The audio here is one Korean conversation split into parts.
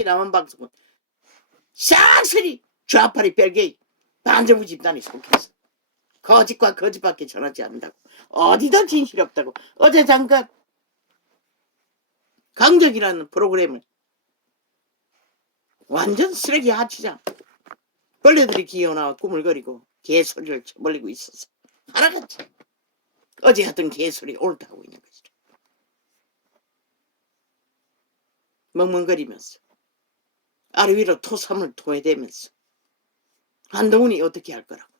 남한 방송은 쌍스리 좌파리 별개의 반정부 집단이 속해서 거짓과 거짓밖에 전하지 않는다고. 어디다 진실이 없다고. 어제 잠깐 강적이라는 프로그램을 완전 쓰레기 하치장 벌레들이 기어나와 꾸물거리고 개소리를 쳐벌리고 있어서 하나같이 어제 하던 개소리 오늘도 하고 있는 것이다. 멍멍거리면서 아래 위로 토삼을 토해대면서 한동훈이 어떻게 할 거라고.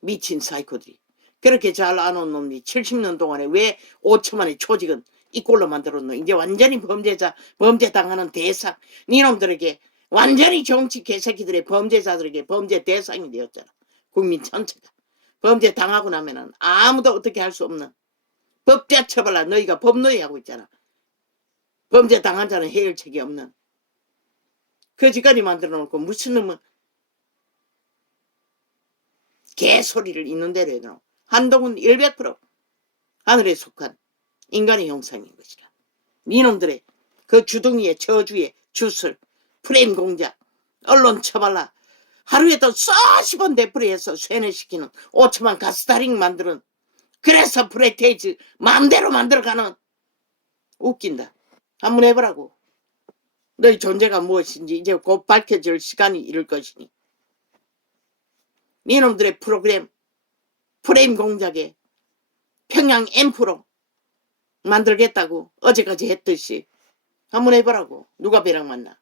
미친 사이코들이 그렇게 잘 아놓은 놈이 70년 동안에 왜 5천만의 조직은 이 꼴로 만들었노. 이제 완전히 범죄자 범죄 당하는 대상 니놈들에게 완전히 정치 개새끼들의 범죄자들에게 범죄 대상이 되었잖아. 국민 전체가 범죄 당하고 나면은 아무도 어떻게 할 수 없는 법자 처벌라. 너희가 법노예 하고 있잖아. 범죄 당한 자는 해결책이 없는 거지까지 만들어 놓고 무슨 놈은 개소리를 있는 대로 해도 한동훈 100% 하늘에 속한 인간의 형상인 것이라. 니놈들의 그 주둥이의 저주의 주술 프레임 공작 언론 처발라 하루에도 수십 번 되풀이해서 쇠뇌시키는 5천만 가스다링 만드는 그래서 프레테이즈 마음대로 만들어가는 웃긴다. 한번 해보라고. 너희 존재가 무엇인지 이제 곧 밝혀질 시간이 이를 것이니 니놈들의 프로그램 프레임 공작에 평양 앰프로 만들겠다고 어제까지 했듯이 한번 해보라고. 누가 배랑 만나.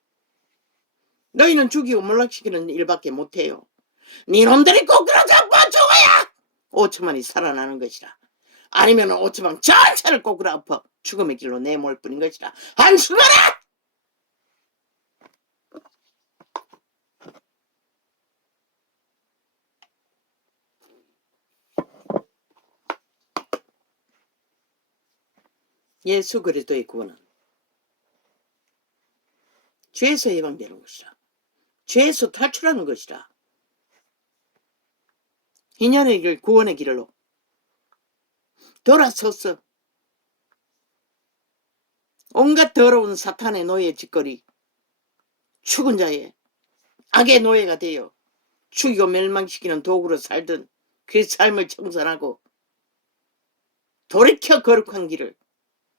너희는 죽이고 몰락시키는 일밖에 못해요. 니놈들이 꼭 그러자 죽어야 5천만이 살아나는 것이라. 아니면 5천만 전체를 꼬꾸라 엎어 죽음의 길로 내몰 뿐인 것이라. 한숨하라. 예수 그리스도의 구원은 죄에서 해방되는 것이라. 죄에서 탈출하는 것이라. 희년의 길 구원의 길로 돌아서서 온갖 더러운 사탄의 노예 짓거리 죽은 자의 악의 노예가 되어 죽이고 멸망시키는 도구로 살던 그 삶을 청산하고 돌이켜 거룩한 길을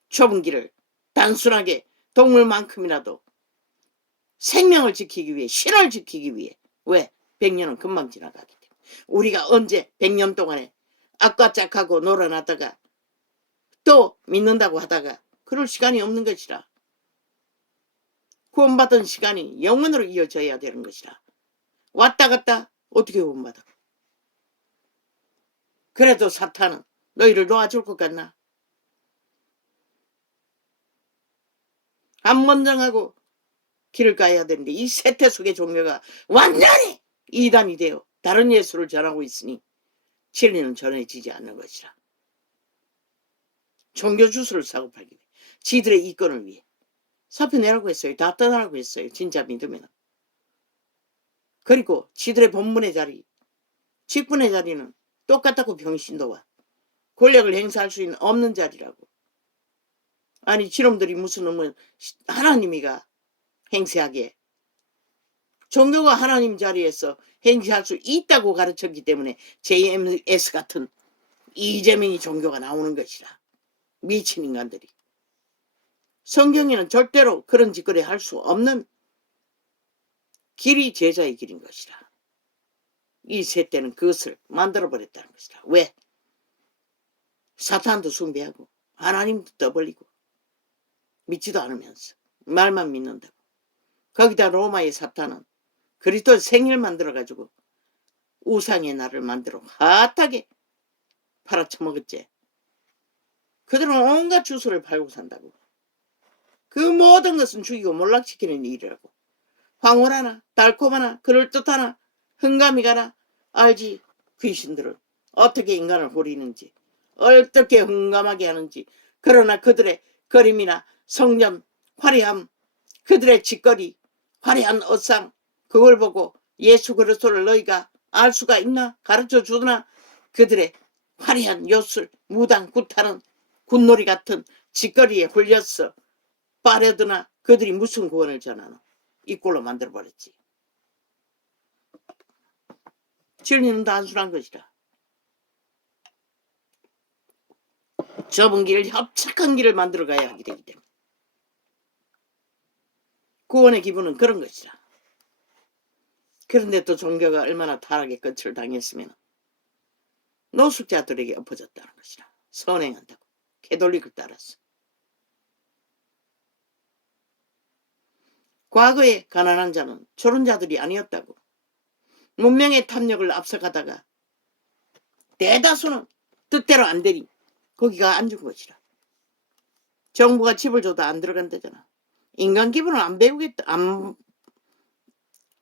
좁은 길을 단순하게 동물만큼이라도 생명을 지키기 위해 신을 지키기 위해. 왜? 100년은 금방 지나가기 때문에. 우리가 언제 100년 동안에 악과 짝하고 놀아놨다가 또 믿는다고 하다가 그럴 시간이 없는 것이라. 구원받은 시간이 영원으로 이어져야 되는 것이라. 왔다 갔다 어떻게 구원받아. 그래도 사탄은 너희를 놓아줄 것 같나. 한 번 정하고 길을 가야 되는데 이 세태속의 종교가 완전히 이단이 되어 다른 예수를 전하고 있으니 진리는 전해지지 않는 것이라. 종교 주술을 사고 팔기 위해 지들의 이권을 위해 사표내라고 했어요. 다 떠나라고 했어요. 진짜 믿으면. 그리고 지들의 본분의 자리 직분의 자리는 똑같다고. 병신도와 권력을 행사할 수 있는 없는 자리라고. 아니 지놈들이 무슨 놈은 하나님이가 행세하게 종교가 하나님 자리에서 행세할 수 있다고 가르쳤기 때문에 JMS 같은 이재명이 종교가 나오는 것이라. 미친 인간들이. 성경에는 절대로 그런 짓거리 할 수 없는 길이 제자의 길인 것이라. 이 세대는 그것을 만들어버렸다는 것이라. 왜? 사탄도 숭배하고 하나님도 떠벌리고 믿지도 않으면서 말만 믿는다고. 거기다 로마의 사탄은 그리스도 생일 만들어가지고 우상의 날을 만들어 핫하게 팔아쳐먹었지. 그들은 온갖 주술을 팔고 산다고. 그 모든 것은 죽이고 몰락시키는 일이라고. 황홀하나 달콤하나 그럴듯하나 흥감이가나 알지. 귀신들은 어떻게 인간을 호리는지 어떻게 흥감하게 하는지. 그러나 그들의 그림이나 성전 화려함 그들의 짓거리 화려한 옷상 그걸 보고 예수 그리스도를 너희가 알 수가 있나? 가르쳐 주나? 그들의 화려한 요술 무당 굿하는 굿놀이 같은 짓거리에 홀렸어. 빠려드나 그들이 무슨 구원을 전하노? 이 꼴로 만들어버렸지. 진리는 단순한 것이라. 좁은 길을 협착한 길을 만들어가야 하게 되기 때문에. 구원의 기분은 그런 것이라. 그런데 또 종교가 얼마나 타락의 끝을 당했으면 노숙자들에게 엎어졌다는 것이라. 선행한다고. 캐톨릭을 따랐어. 과거에 가난한 자는 저런 자들이 아니었다고. 문명의 탐욕을 앞서가다가 대다수는 뜻대로 안 되니 거기가 안 준 것이라. 정부가 집을 줘도 안 들어간다잖아. 인간 기본을 안 배우겠다.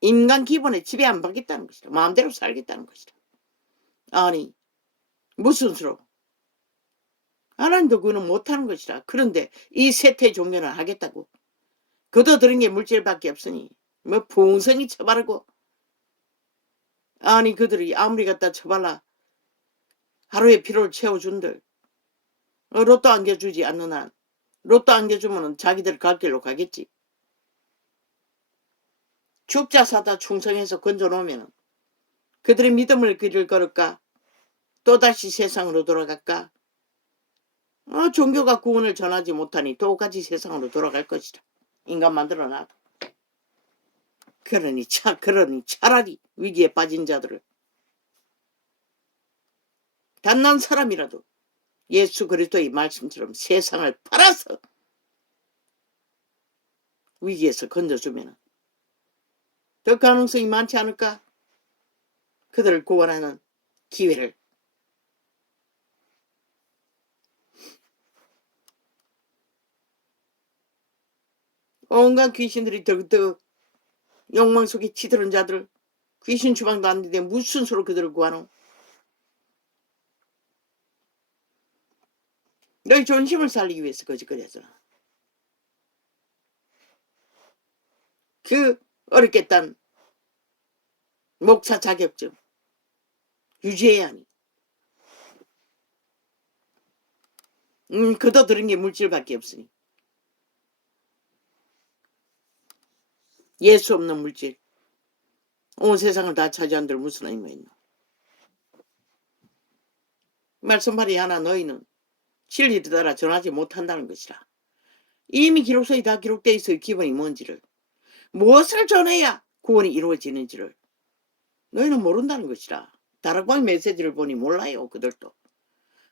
인간 기본에 지배 안 받겠다는 것이라. 마음대로 살겠다는 것이라. 아니 무슨 수로? 하나님도 그거는 못하는 것이라. 그런데 이 세태 종교는 하겠다고. 거둬들인 게 물질밖에 없으니 뭐 풍성히 처바르고. 아니 그들이 아무리 갖다 처발라 하루의 피로를 채워준들. 로또 안겨주지 않는 한 로또 안겨주면 자기들 갈 길로 가겠지. 죽자 사다 충성해서 건져놓으면 그들의 믿음을 길을 걸을까? 또다시 세상으로 돌아갈까? 종교가 구원을 전하지 못하니 똑같이 세상으로 돌아갈 것이다. 인간 만들어놔. 그러니 차라리 위기에 빠진 자들을 단난 사람이라도 예수 그리스도의 말씀처럼 세상을 팔아서 위기에서 건져주면 더 가능성이 많지 않을까? 그들을 구원하는 기회를. 온갖 귀신들이 덕덕 욕망 속에 치드는 자들, 귀신 주방도 안 되는데 무슨 수로 그들을 구하노? 너희 존심을 살리기 위해서 거짓거리하잖아. 그 어렵게 딴 목사 자격증 유지해야 하니. 그도 들은 게 물질밖에 없으니. 예수 없는 물질. 온 세상을 다 차지한들 무슨 의미가 있노? 말씀팔이 하나 너희는 진리를 따라 전하지 못한다는 것이라. 이미 기록서에 다 기록되어 있어요. 기본이 뭔지를. 무엇을 전해야 구원이 이루어지는지를 너희는 모른다는 것이라. 다락방 메시지를 보니 몰라요. 그들도.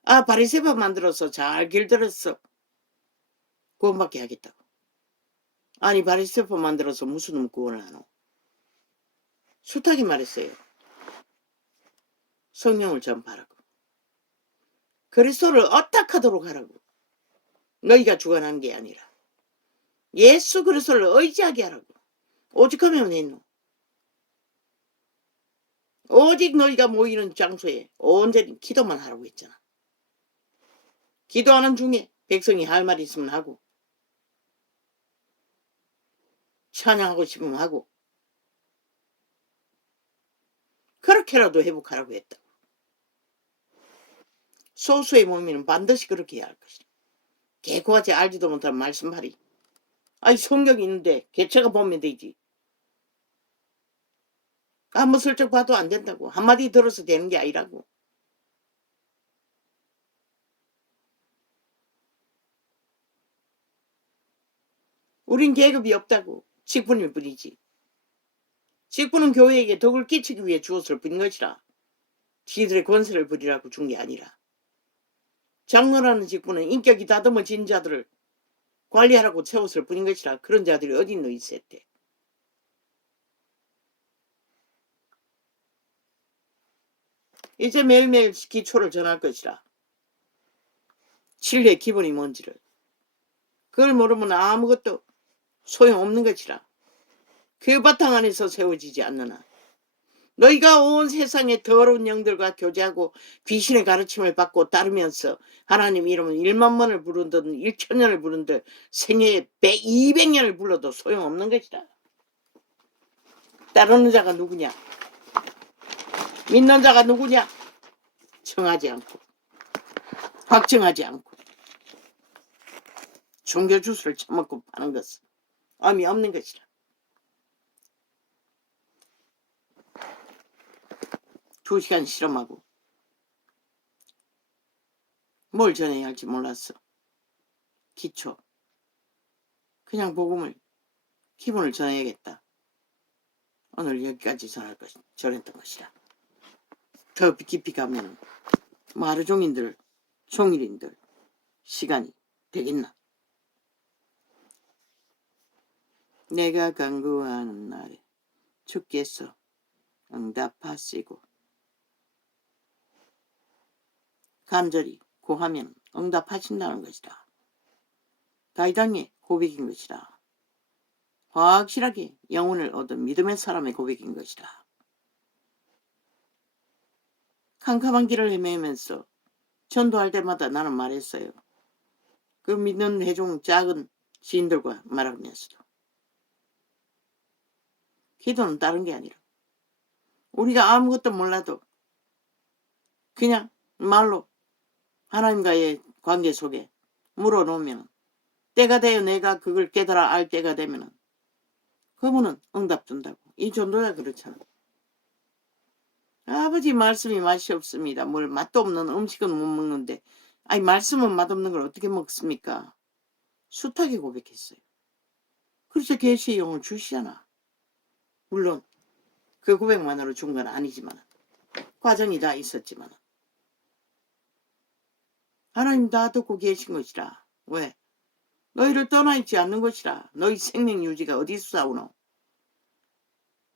바리새파 만들어서 잘 길들였어. 구원받게 하겠다고. 아니 바리새파 만들어서 무슨 놈 구원을 하노? 숱하게 말했어요. 성령을 전파하라고. 그리스도를 어떡하도록 하라고. 너희가 주관한 게 아니라 예수 그리스도를 의지하게 하라고. 오직 하면 했노. 오직 너희가 모이는 장소에 온전히 기도만 하라고 했잖아. 기도하는 중에 백성이 할 말 있으면 하고 찬양하고 싶으면 하고 그렇게라도 회복하라고 했다. 소수의 몸이는 반드시 그렇게 해야 할 것이다. 개코같이 알지도 못한 말씀하리. 아니 성경이 있는데 개체가 보면 되지. 한번 슬쩍 봐도 안 된다고. 한마디 들어서 되는 게 아니라고. 우린 계급이 없다고. 직분일 뿐이지. 직분은 교회에게 덕을 끼치기 위해 주었을 뿐인 것이라. 지들의 권세를 부리라고 준 게 아니라. 장로라는 직분은 인격이 다듬어진 자들을 관리하라고 채웠을 뿐인 것이라. 그런 자들이 어디 있노 이 세대. 이제 매일매일 기초를 전할 것이라. 진리의 기본이 뭔지를. 그걸 모르면 아무것도 소용없는 것이라. 그 바탕 안에서 세워지지 않느나 너희가 온 세상의 더러운 영들과 교제하고 귀신의 가르침을 받고 따르면서 하나님 이름은 1만 번을 부른든 1,000년을 부른든 생애에 200년을 불러도 소용없는 것이라. 따르는 자가 누구냐? 믿는 자가 누구냐? 청하지 않고 확증하지 않고 종교 주스를 처먹고 파는 것은 의미 없는 것이라. 2시간 실험하고 뭘 전해야 할지 몰랐어. 기초. 그냥 복음을, 기본을 전해야겠다. 오늘 여기까지 전했던 것이라. 더 깊이 가면 하루 종일들, 종일인들 시간이 되겠나. 내가 간구하는 날에 주께서 응답하시고, 간절히 구하면 응답하신다는 것이다. 다윗왕의 고백인 것이다. 확실하게 영혼을 얻은 믿음의 사람의 고백인 것이다. 캄캄한 길을 헤매면서 전도할 때마다 나는 말했어요. 그 믿는 회중 작은 지인들과 말하면서도. 기도는 다른 게 아니라 우리가 아무것도 몰라도 그냥 말로 하나님과의 관계 속에 물어놓으면 때가 되어 내가 그걸 깨달아 알 때가 되면 그분은 응답 준다고. 이 전도가 그렇잖아. 아버지 말씀이 맛이 없습니다. 뭘 맛도 없는 음식은 못 먹는데 아니 말씀은 맛없는 걸 어떻게 먹습니까? 숱하게 고백했어요. 그래서 계시의 영을 주시잖아. 물론 그 고백만으로 준 건 아니지만 과정이 다 있었지만 하나님 다 듣고 계신 것이라. 왜? 너희를 떠나 있지 않는 것이라. 너희 생명 유지가 어디서 싸우노?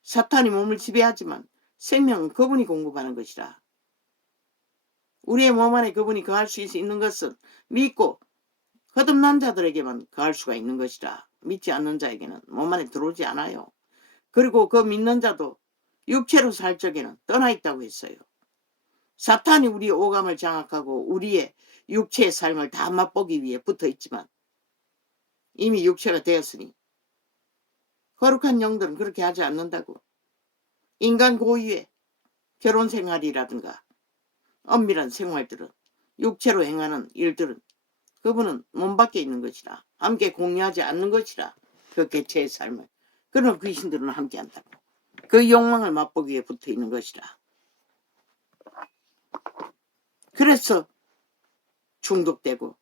사탄이 몸을 지배하지만 생명은 그분이 공급하는 것이라. 우리의 몸 안에 그분이 거할 수 있는 것은 믿고 거듭난 자들에게만 거할 수가 있는 것이라. 믿지 않는 자에게는 몸 안에 들어오지 않아요. 그리고 그 믿는 자도 육체로 살 적에는 떠나 있다고 했어요. 사탄이 우리의 오감을 장악하고 우리의 육체의 삶을 다 맛보기 위해 붙어 있지만 이미 육체가 되었으니 거룩한 영들은 그렇게 하지 않는다고. 인간 고유의 결혼 생활이라든가 엄밀한 생활들은 육체로 행하는 일들은 그분은 몸 밖에 있는 것이라. 함께 공유하지 않는 것이라. 그 개체의 삶을. 그런 귀신들은 함께 한다고. 그 욕망을 맛보기 위해 붙어 있는 것이라. 그래서 중독되고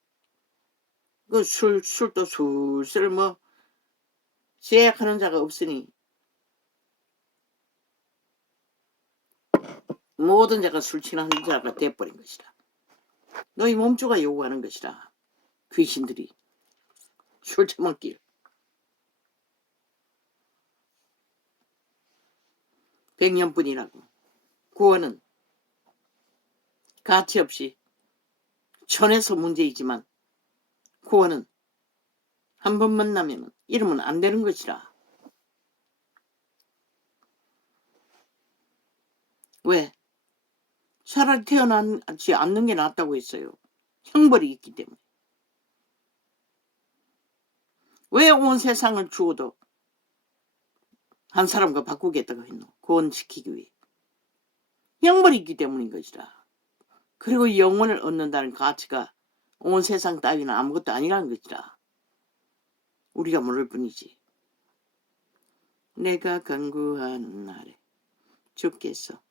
그 술도 술술 제약하는 자가 없으니 모든 자가 술 취하는 자가 돼버린 것이라. 너희 몸주가 요구하는 것이라. 귀신들이 술 처먹길. 100년뿐이라고. 구원은 가치 없이 천에서 문제이지만 구원은 한 번 만나면 이러면 안 되는 것이라. 왜? 차라리 태어나지 않는 게 낫다고 했어요. 형벌이 있기 때문에. 왜 온 세상을 주어도 한 사람과 바꾸겠다고 했노? 구원시키기 위해. 형벌이 있기 때문인 것이라. 그리고 영혼을 얻는다는 가치가 온 세상 따위는 아무것도 아니라는 것이라. 우리가 모를 뿐이지. 내가 간구하는 날에 주께서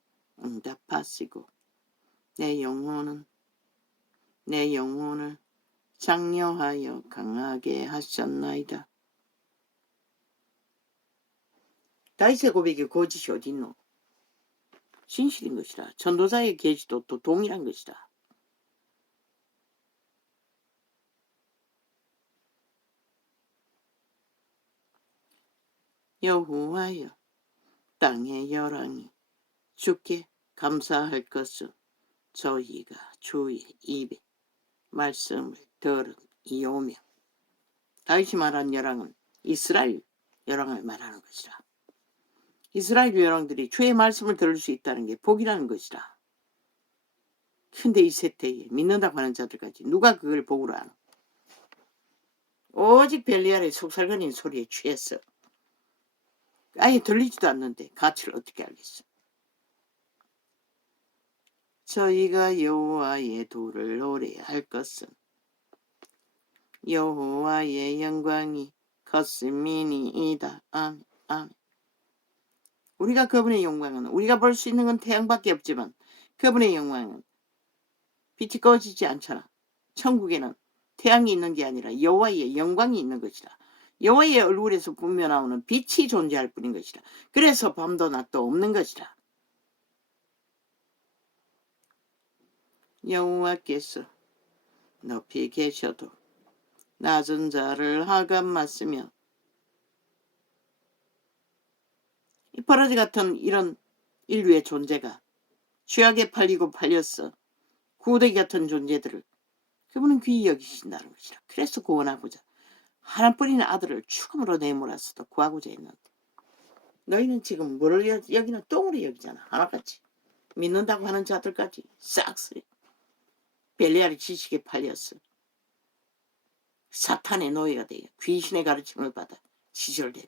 응답하시고 내 영혼을 장려하여 강하게 하셨나이다. 다윗의 고백이 거짓이 어디 있노? 진실인 것이라. 전도자의 계시도 또 동일한 것이라. 여호와여 땅의 열왕이 주께 감사할 것은 저희가 주의 입에 말씀을 들음이오며. 다윗이 말한 열왕은 이스라엘 열왕을 말하는 것이라. 이스라엘 열왕들이 주의 말씀을 들을 수 있다는 게 복이라는 것이라. 근데 이 세태에 믿는다고 하는 자들까지 누가 그걸 복으로 하노? 오직 벨리알의 속살거리는 소리에 취했어. 아예 들리지도 않는데 가치를 어떻게 알겠어? 저희가 여호와의 도를 노래할 것은 여호와의 영광이 컸음이니이다. 아멘. 우리가 그분의 영광은 우리가 볼 수 있는 건 태양밖에 없지만 그분의 영광은 빛이 꺼지지 않잖아. 천국에는 태양이 있는 게 아니라 여호와의 영광이 있는 것이라. 여호와의 얼굴에서 분며 나오는 빛이 존재할 뿐인 것이라. 그래서 밤도 낮도 없는 것이라. 여호와께서 높이 계셔도 낮은 자를 하감 맞으며 이 버러지 같은 이런 인류의 존재가 죄악에 팔리고 팔렸어. 구더기 같은 존재들을 그분은 귀히 여기신다는 것이라. 그래서 구원하고자 하나뿐인 아들을 죽음으로 내몰아서도 구하고자 했는데 너희는 지금 뭐를 여기는 똥으로 여기잖아. 하나같이 믿는다고 하는 자들까지 싹쓸이 벨리알의 지식에 팔렸어. 사탄의 노예가 되어 귀신의 가르침을 받아 지절됨.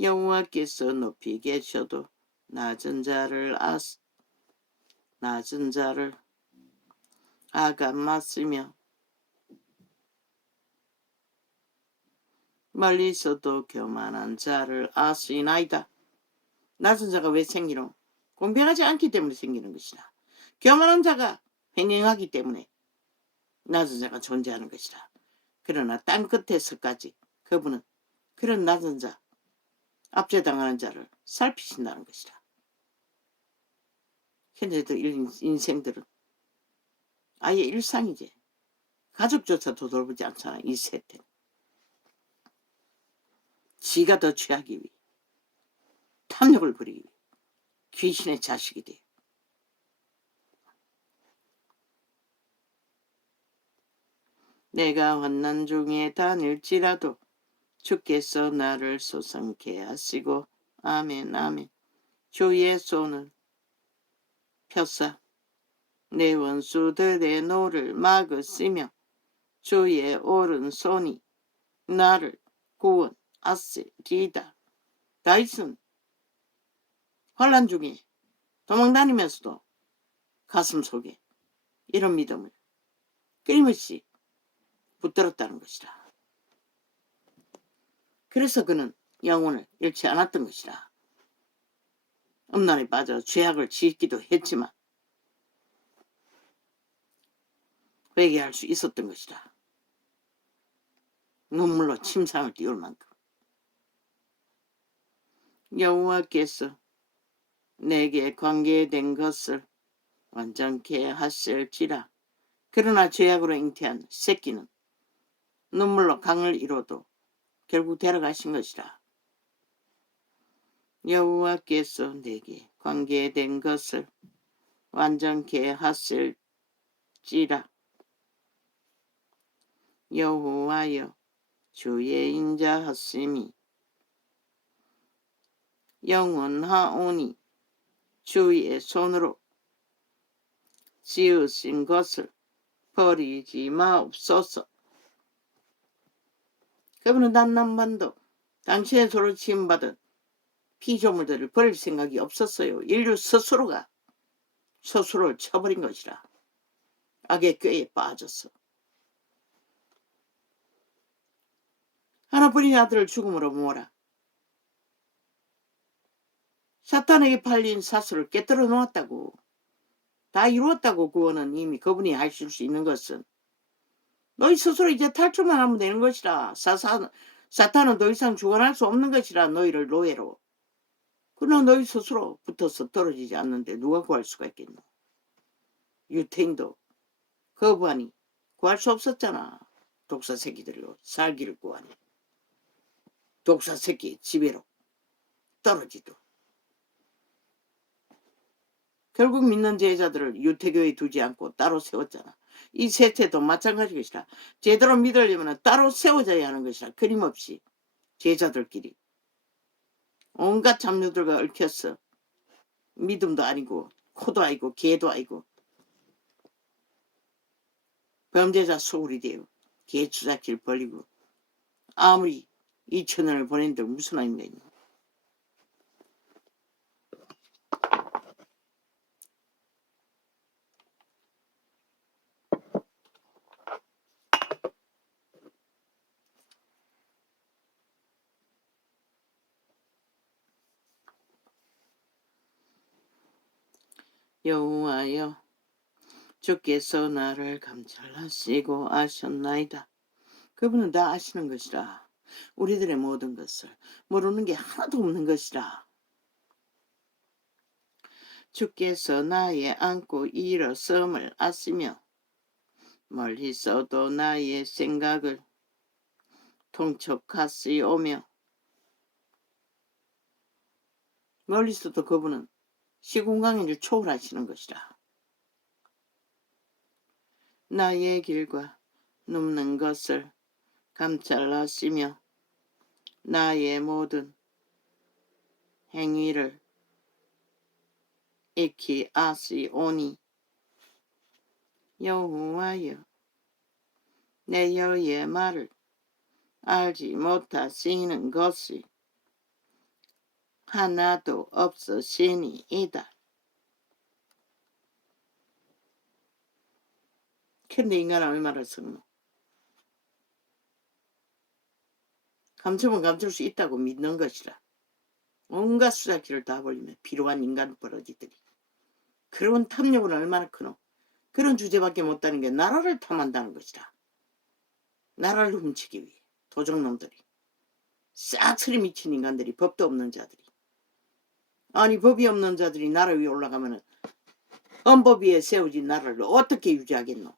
여호와께서 높이 계셔도 낮은 자를 아간 맞으며 멀리 있어도 교만한 자를 아시나이다. 낮은 자가 왜 생기노? 공평하지 않기 때문에 생기는 것이다. 교만한 자가 횡행하기 때문에 낮은 자가 존재하는 것이다. 그러나 땅 끝에서까지 그분은 그런 낮은 자, 압제당하는 자를 살피신다는 것이다. 현재도 인생들은 아예 일상이지. 가족조차도 돌보지 않잖아. 이 세태는. 지가 더 취하기 위해 탐욕을 부리기 위해 귀신의 자식이 돼. 내가 환난 중에 다닐지라도 주께서 나를 소상케 하시고 아멘 아멘. 주의 손을 펴사 내 원수들의 노를 막으시며 주의 오른손이 나를 구원하시리다. 다윗은 환난 중에 도망다니면서도 가슴 속에 이런 믿음을 끊임없이 붙들었다는 것이라. 그래서 그는 영혼을 잃지 않았던 것이라. 음란에 빠져 죄악을 짓기도 했지만 회개할 수 있었던 것이라. 눈물로 침상을 띄울 만큼. 여호와께서 내게 관계된 것을 완전케 하실지라. 그러나 죄악으로 잉태한 새끼는 눈물로 강을 이뤄도 결국 데려가신 것이라. 여호와께서 내게 관계된 것을 완전케 하실지라. 여호와여 주의 인자하심이 영원하오니 주의 손으로 지으신 것을 버리지 마옵소서. 그분은 단 한 번도 당신의 손으로 지음받은 피조물들을 버릴 생각이 없었어요. 인류 스스로가 스스로를 쳐버린 것이라. 악의 꾀에 빠졌어. 하나뿐인 아들을 죽음으로 모아라. 사탄에게 팔린 사슬을 깨뜨려 놓았다고. 다 이루었다고. 구원은 이미 그분이 하실 수 있는 것은 너희 스스로 이제 탈출만 하면 되는 것이라. 사탄은 더 이상 주관할 수 없는 것이라. 너희를 노예로. 그러나 너희 스스로 붙어서 떨어지지 않는데 누가 구할 수가 있겠노. 유태인도 거부하니 구할 수 없었잖아. 독사 새끼들로 살기를 구하니. 독사 새끼 지배로 떨어지도. 결국 믿는 제자들을 유태교에 두지 않고 따로 세웠잖아. 이 세태도 마찬가지 것이라. 제대로 믿으려면 따로 세워져야 하는 것이라. 끊임없이 제자들끼리 온갖 잡류들과 얽혔어. 믿음도 아니고 코도 아니고 개도 아니고 범죄자 소굴이 되어 개추자길 벌리고 아무리 2,000원을 보낸들 무슨 의미가 있나. 여호와여, 주께서 나를 감찰하시고 아셨나이다. 그분은 다 아시는 것이라. 우리들의 모든 것을 모르는 게 하나도 없는 것이라. 주께서 나의 안고 일어섬을 아시며 멀리서도 나의 생각을 통촉하시오며. 멀리서도 그분은 시공간을 초월하시는 것이라. 나의 길과 눕는 것을 감찰하시며 나의 모든 행위를 익히 아시오니. 여호와여, 내 여의 말을 알지 못하시는 것이 하나도 없으시니이다. 근데 인간은 얼마나 성노? 감추면 감출 수 있다고 믿는 것이라. 온갖 수작기를 다 벌리며 비루한 인간 버러지들이. 그런 탐욕은 얼마나 크노? 그런 주제밖에 못하는 게 나라를 탐한다는 것이라. 나라를 훔치기 위해 도적놈들이, 싹쓸이 미친 인간들이, 법도 없는 자들이. 아니, 법이 없는 자들이 나라 위에 올라가면 헌법 위에 세워진 나라를 어떻게 유지하겠노?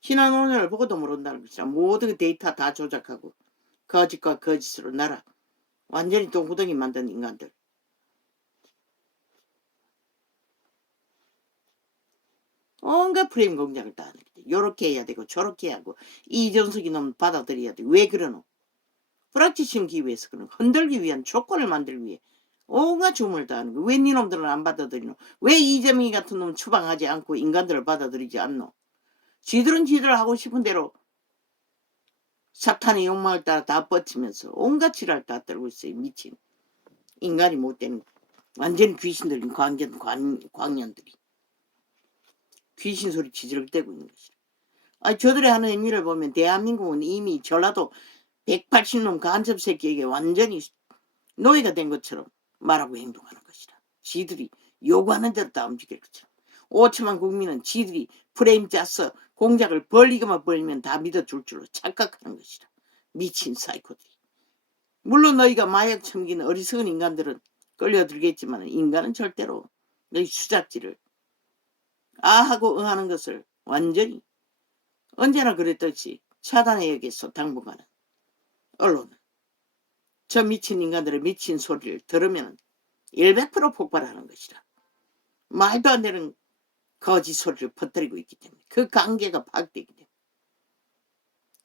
신한 오늘을 보고도 모른다는 것이라. 모든 데이터 다 조작하고 거짓과 거짓으로 나라 완전히 똥구덩이 만든 인간들. 온갖 프레임 공작을 다 하는 거지. 요렇게 해야 되고 저렇게 해야 하고 이전석이 놈 받아들여야 돼. 왜 그러노? 불확실심기 위해서 그런 흔들기 위한 조건을 만들기 위해 온갖 주문을 다 하는 거. 왜 니놈들은 안 받아들이노? 왜 이재명이 같은 놈 추방하지 않고 인간들을 받아들이지 않노? 지들은 지들 하고 싶은 대로 사탄의 욕망을 따라 다 뻗치면서 온갖 지랄 다 떨고 있어요. 미친 인간이 못 되는 완전히 귀신 들린 광년들이 귀신 소리 지지럭대고 있는 것이죠. 아니, 저들의 하는 행위를 보면 대한민국은 이미 전라도 180놈 간첩 새끼에게 완전히 노예가 된 것처럼 말하고 행동하는 것이라. 지들이 요구하는 대로 다 움직일 것처럼. 5천만 국민은 지들이 프레임 짜서 공작을 벌리기만 벌리면 다 믿어줄 줄로 착각하는 것이라. 미친 사이코들이. 물론 너희가 마약 처먹이는 어리석은 인간들은 끌려들겠지만 인간은 절대로 너희 수작질을 아하고 응하는 것을 완전히 언제나 그랬듯이 차단해야겠어. 당분간은. 언론은 저 미친 인간들의 미친 소리를 들으면 100% 폭발하는 것이라. 말도 안 되는 거짓 소리를 퍼뜨리고 있기 때문에 그 관계가 파악되기 때문에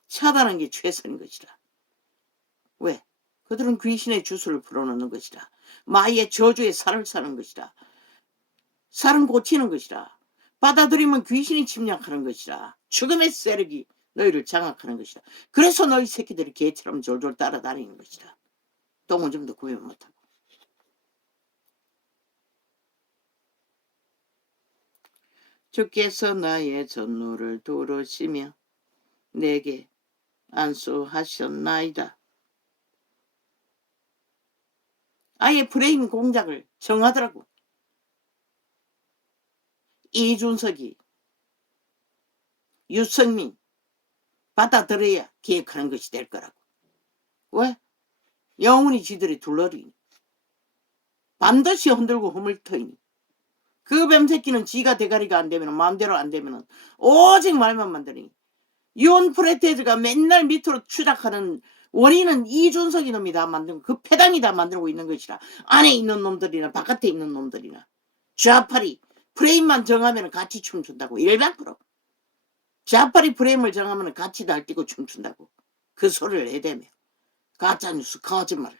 차단하는 게 최선인 것이라. 왜? 그들은 귀신의 주술을 풀어놓는 것이라. 마의 저주의 살을 사는 것이라. 살은 고치는 것이라. 받아들이면 귀신이 침략하는 것이라. 죽음의 세력이 너희를 장악하는 것이라. 그래서 너희 새끼들이 개처럼 졸졸 따라다니는 것이라. 똥은 좀 더 구별 못하고. 주께서 나의 전노를 들으시며 내게 안수하셨나이다. 아예 프레임 공작을 정하더라고. 이준석이, 유승민 받아들여야 기획하는 것이 될 거라고. 왜? 영원히 지들이 둘러리니. 반드시 흔들고 허물터이니. 그 뱀새끼는 지가 대가리가 안 되면 마음대로 안 되면 오직 말만 만드니. 이온 프레테즈가 맨날 밑으로 추락하는 원인은 이준석이 놈이 다 만든 그 패당이 다 만들고 있는 것이라. 안에 있는 놈들이나 바깥에 있는 놈들이나 좌파리 프레임만 정하면 같이 춤춘다고. 100%. 좌파리 프레임을 정하면 같이 날뛰고 춤춘다고. 그 소리를 해대며 가짜뉴스 거짓말을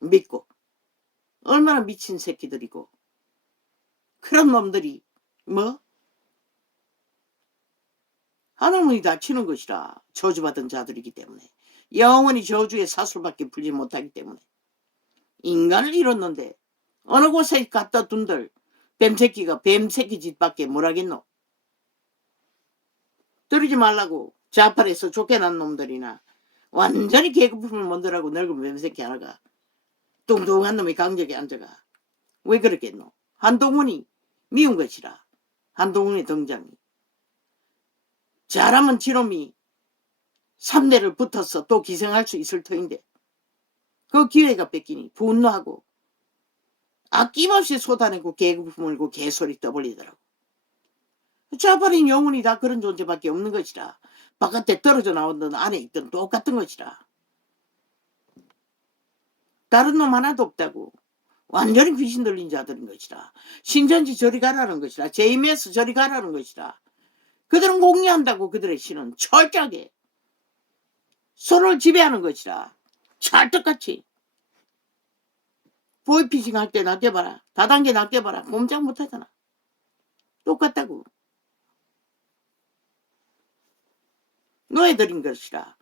믿고 얼마나 미친 새끼들이고 그런 놈들이 뭐? 하늘문이 닫히는 것이라. 저주받은 자들이기 때문에 영원히 저주의 사슬밖에 풀지 못하기 때문에 인간을 잃었는데 어느 곳에 갖다 둔들 뱀새끼가 뱀새끼 짓밖에 뭘 하겠노. 들이지 말라고 좌팔에서 쫓겨난 놈들이나 완전히 계급품을 만들라고 늙은 뱀새끼 하나가 뚱뚱한 놈이 강적에 앉아가. 왜 그러겠노. 한동훈이 미운 것이라. 한동훈의 등장이. 잘하면 지놈이 3대를 붙어서 또 기생할 수 있을 터인데 그 기회가 뺏기니 분노하고 아낌없이 쏟아내고 개그 품을고 개소리 떠벌리더라고. 좌파린 영혼이 다 그런 존재밖에 없는 것이라. 바깥에 떨어져 나오던 안에 있던 똑같은 것이라. 다른 놈 하나도 없다고. 완전히 귀신 들린 자들인 것이라. 신전지 저리 가라는 것이라. JMS 저리 가라는 것이라. 그들은 공유한다고 그들의 신은 철저하게 서로를 지배하는 것이라. 찰떡같이. 보이피싱 할 때 낚여봐라. 다단계 낚여봐라. 꼼짝 못하잖아. 똑같다고. 노예들인 것이라.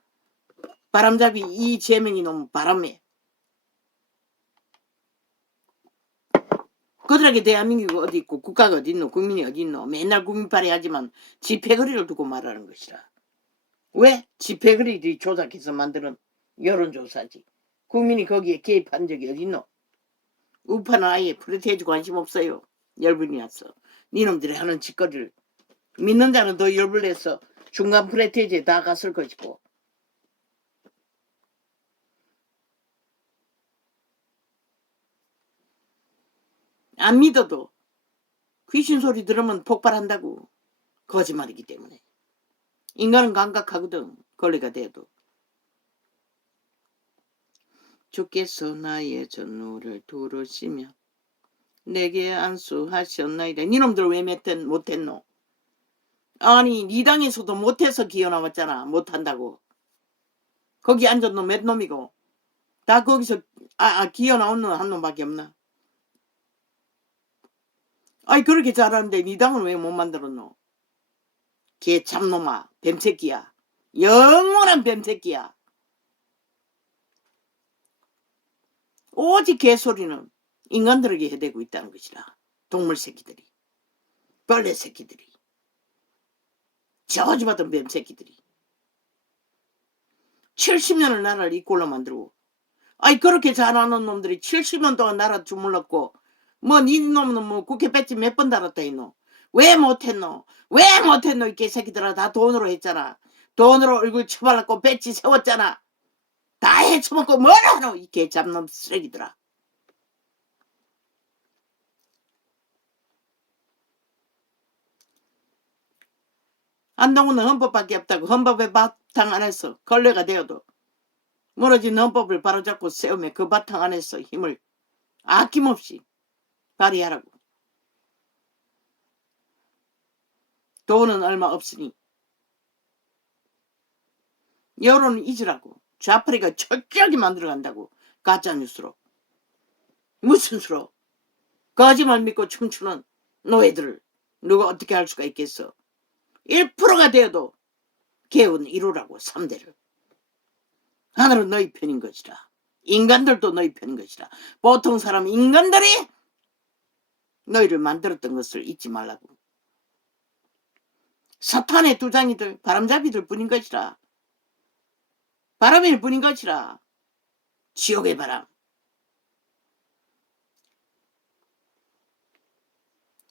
바람잡이 이 제명이 놈 바람에. 그들에게 대한민국이 어디 있고 국가가 어디 있노 국민이 어디 있노 맨날 국민팔이 하지만 집회거리를 두고 말하는 것이라. 왜? 집회거리들이 조작해서 만드는 여론조사지. 국민이 거기에 개입한 적이 어디 있노. 우파는 아예 프레테이지 관심 없어요. 열불이 났어. 니놈들이 하는 짓거리를 믿는 자는 더 열불내서 중간 프레테이지에 다 갔을 것이고. 안 믿어도 귀신 소리 들으면 폭발한다고. 거짓말이기 때문에. 인간은 감각하거든. 권리가 돼도. 주께서 나의 전우를 두르시며 내게 안수하셨나이다. 니놈들 왜 못했노? 아니 니 당에서도 못해서 기어나왔잖아. 못한다고. 거기 앉은 놈 몇 놈이고 다 거기서 기어나온 놈 한 놈밖에 없나? 아이 그렇게 잘하는데 니 당은 왜 못 만들었노? 개 참놈아. 뱀새끼야. 영원한 뱀새끼야. 오직 개소리는 인간들에게 해대고 있다는 것이라. 동물 새끼들이. 벌레 새끼들이. 저주받은 뱀 새끼들이. 70년을 나라를 이꼴로 만들고 아이 그렇게 잘하는 놈들이 70년 동안 나라 주물렀고 뭐 니 놈은 뭐 국회 배지 몇 번 달았다 이노. 왜 못했노? 왜 못했노? 이 개새끼들아. 다 돈으로 했잖아. 돈으로 얼굴 쳐발랐고 배지 세웠잖아. 다 해쳐먹고 뭘 하노? 이 개잡놈 쓰레기들아. 한동훈은 헌법밖에 없다고. 헌법의 바탕 안에서 걸레가 되어도 무너진 헌법을 바로잡고 세우며 그 바탕 안에서 힘을 아낌없이 발휘하라고. 돈은 얼마 없으니 여론을 잊으라고. 좌파리가 철저하게 만들어간다고. 가짜뉴스로. 무슨 수로. 거짓말 믿고 춤추는 노예들을 누가 어떻게 할 수가 있겠어. 1%가 되어도 개운 이루라고. 3대를. 하늘은 너희 편인 것이라. 인간들도 너희 편인 것이라. 보통 사람 인간들이 너희를 만들었던 것을 잊지 말라고. 사탄의 두장이들 바람잡이들 뿐인 것이라. 바람일 뿐인 것이라. 지옥의 바람.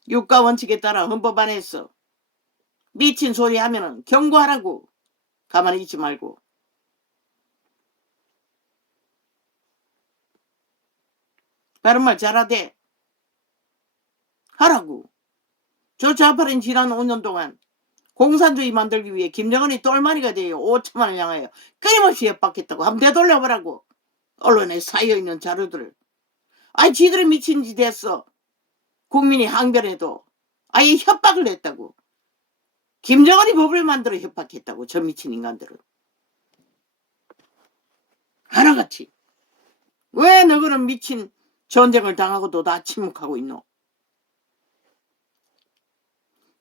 유가 원칙에 따라 헌법 안에서 미친 소리 하면은 경고하라고. 가만히 있지 말고. 바른 말 잘하대. 하라고. 저 좌파린 지난 5년 동안 공산주의 만들기 위해 김정은이 똘마니가 되어 5천만을 향하여 끊임없이 협박했다고. 한번 되돌려보라고. 언론에 쌓여있는 자료들을. 아니 지들이 미친 짓 했어. 국민이 항변해도 아예 협박을 했다고. 김정은이 법을 만들어 협박했다고. 저 미친 인간들은. 하나같이. 왜 너그런 미친 전쟁을 당하고도 다 침묵하고 있노?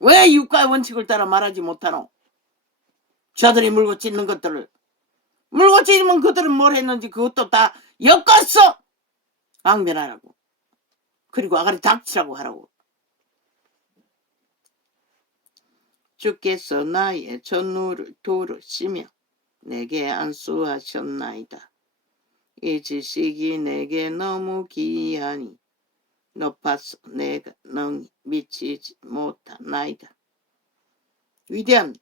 왜 유가 원칙을 따라 말하지 못하노? 저들이 물고 찢는 것들을. 물고 찢으면 그들은 뭘 했는지 그것도 다 엮었어. 항변하라고. 그리고 아가리 닥치라고 하라고. 주께서 나의 전우를 두르시며 내게 안수하셨나이다. 이 지식이 내게 너무 귀하니 높아서 내가 능 미치지 못하나이다. 위대한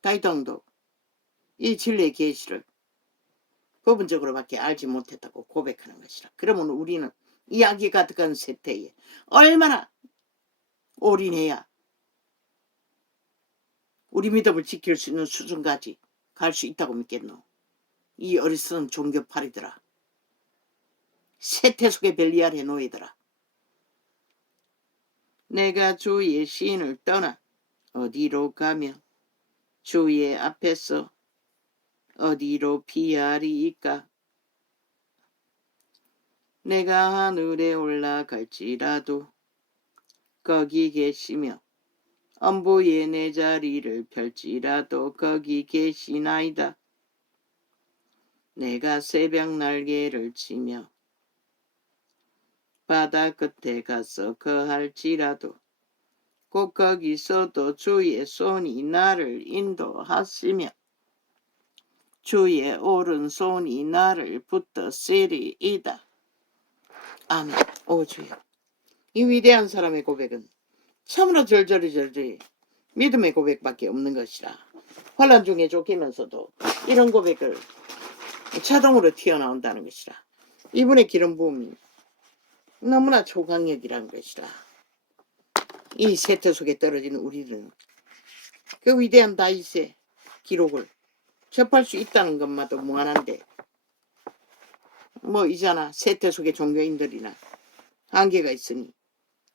다이동도 이 진리의 계시를 부분적으로밖에 알지 못했다고 고백하는 것이라. 그러면 우리는 이야기 가득한 세태에 얼마나 올인해야 우리 믿음을 지킬 수 있는 수준까지 갈 수 있다고 믿겠노? 이 어리석은 종교파리들아, 세태 속에 벨리알의 노예들아, 내가 주의 시인을 떠나 어디로 가며 주의 앞에서 어디로 피하리이까? 내가 하늘에 올라갈지라도 거기 계시며 엄부에 내 자리를 펼지라도 거기 계시나이다. 내가 새벽 날개를 치며 바다 끝에 가서 거할지라도 곧 거기서도 주의 손이 나를 인도하시며 주의 오른손이 나를 붙드시리이다. 아멘. 오 주여. 이 위대한 사람의 고백은 참으로 절절히 믿음의 고백밖에 없는 것이라. 환난 중에 쫓기면서도 이런 고백을 자동으로 튀어나온다는 것이라. 이분의 기름 부음이 너무나 초강력이라는 것이라. 이 세태 속에 떨어지는 우리는 그 위대한 다윗의 기록을 접할 수 있다는 것마도 무한한데 뭐 이잖아 세태 속의 종교인들이나 한계가 있으니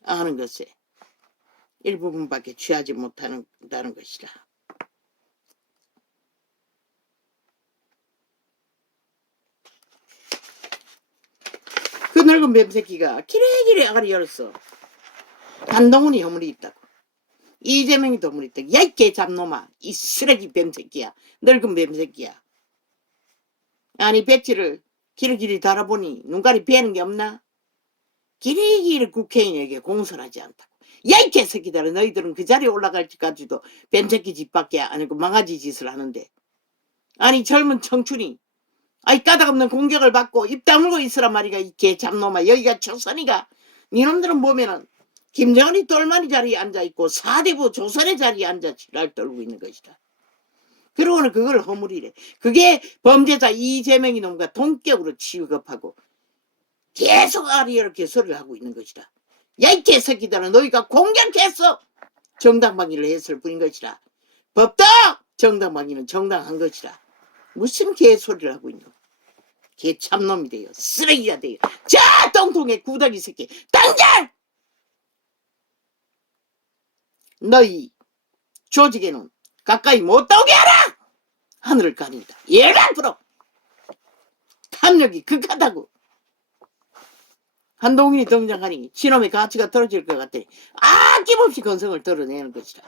아는 것에 일부분밖에 취하지 못한다는 것이라. 그 늙은 뱀새끼가 기레기레 아가리 열었어. 한동훈이 허물이 있다고. 이재명이도 허물이 있다고. 야 이 개잡놈아. 이 쓰레기 뱀새끼야. 늙은 뱀새끼야. 아니 배지를 길이길이 달아보니 눈깔이 베는 게 없나? 길이길이 국회의원에게 공손하지 않다고. 야 이 개새끼들아, 너희들은 그 자리에 올라갈 때까지도 뱀새끼 짓밖에 아니고 망아지 짓을 하는데, 아니 젊은 청춘이 아이 까닭없는 공격을 받고 입 다물고 있으란 말이가. 이 개잡놈아. 여기가 조선이가. 니놈들은 보면은 김정은이 똘마니 자리에 앉아있고 사대부 조선의 자리에 앉아 지랄 떨고 있는 것이다. 그러고는 그걸 허물이래. 그게 범죄자 이재명이 놈과 동격으로 취급하고 계속 아리 이렇게 소리를 하고 있는 것이다. 야 이 개새끼들아, 너희가 공격했어. 정당방위를 했을 뿐인 것이라. 법도 정당방위는 정당한 것이라. 무슨 개소리를 하고 있노? 개참놈이 돼요. 쓰레기가 돼요. 자, 똥통의 구더기 새끼, 당장 너희 조직에는 가까이 못 오게 하라. 하늘을 가린다. 100% 탐욕이 극하다고. 한동훈이 등장하니 지놈의 가치가 떨어질 것 같더니 아낌없이 건성을 드러내는 것이다.